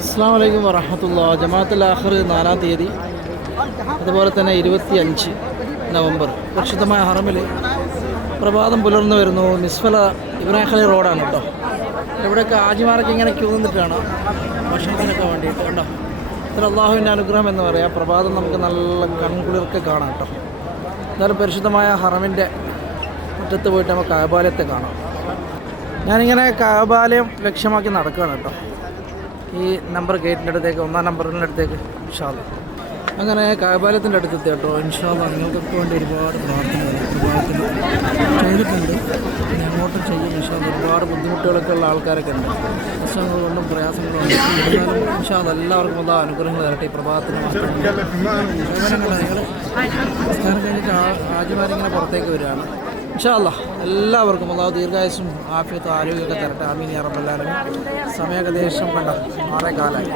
അസ്സാം വലൈക്കും വറഹമത്തുള്ള ജമാഅത്തുൽ ആഖിർ നാലാം തീയതി. അതുപോലെ തന്നെ ഇരുപത്തി അഞ്ച് നവംബർ. പരിശുദ്ധമായ ഹറമിൽ പ്രഭാതം പുലർന്നു വരുന്നു. നിസ്ഫല ഇബ്രാഹിം റോഡാണ് കേട്ടോ. ഇവിടെയൊക്കെ ആജിമാരൊക്കെ ഇങ്ങനെ ക്യൂ നിന്നിട്ടാണ് ഭക്ഷണത്തിനൊക്കെ വേണ്ടിയിട്ട് കേട്ടോ ഇത്ര അള്ളാഹുവിന്റെ അനുഗ്രഹം എന്ന് പറയാം. പ്രഭാതം നമുക്ക് നല്ല കൺകുളിർക്ക് കാണാം കേട്ടോ. എന്നാലും പരിശുദ്ധമായ ഹറമിന്റെ മുറ്റത്ത് പോയിട്ട് നമുക്ക് കാബാലയത്തെ കാണാം. ഞാനിങ്ങനെ കാബാലയം ലക്ഷ്യമാക്കി നടക്കുകയാണ് കേട്ടോ. ഈ നമ്പർ ഗേറ്റിന്റെ അടുത്തേക്ക് ഒന്നാം നമ്പറിന്റെ അടുത്തേക്ക് ഇൻഷാല്ല അങ്ങനെ കാബാലയത്തിന്റെ അടുത്തെത്തി കേട്ടോ. ഇൻഷാല്ല നിങ്ങൾക്കൊക്കെ വേണ്ടി ഒരുപാട് പ്രാർത്ഥനകൾ പ്രാർത്ഥന ചെയ്തിട്ടുണ്ട്. പിന്നെ അങ്ങോട്ടും ചെയ്യും ഇൻഷാല്ല ഒരുപാട് ബുദ്ധിമുട്ടുകളൊക്കെ ഉള്ള ആൾക്കാരൊക്കെ ഉണ്ട്. പ്രശ്നങ്ങൾ കൊണ്ടും പ്രയാസങ്ങളും എന്നാലും എല്ലാവർക്കും ഉള്ള അനുഗ്രഹങ്ങൾ തരട്ടെ. ഈ പ്രഭാതത്തിന് നിങ്ങൾ സംസ്ഥാനം കഴിഞ്ഞിട്ട് ആദ്യമാരിങ്ങനെ പുറത്തേക്ക് വരികയാണ്. ഇൻഷാല്ല എല്ലാവർക്കും അള്ളാഹു ദീർഘായുസും ആഫിയത്തും ആരോഗ്യമൊക്കെ തരട്ടെ. ആമീൻ സമയകദേശം കണ്ട ആറേ കാലമായി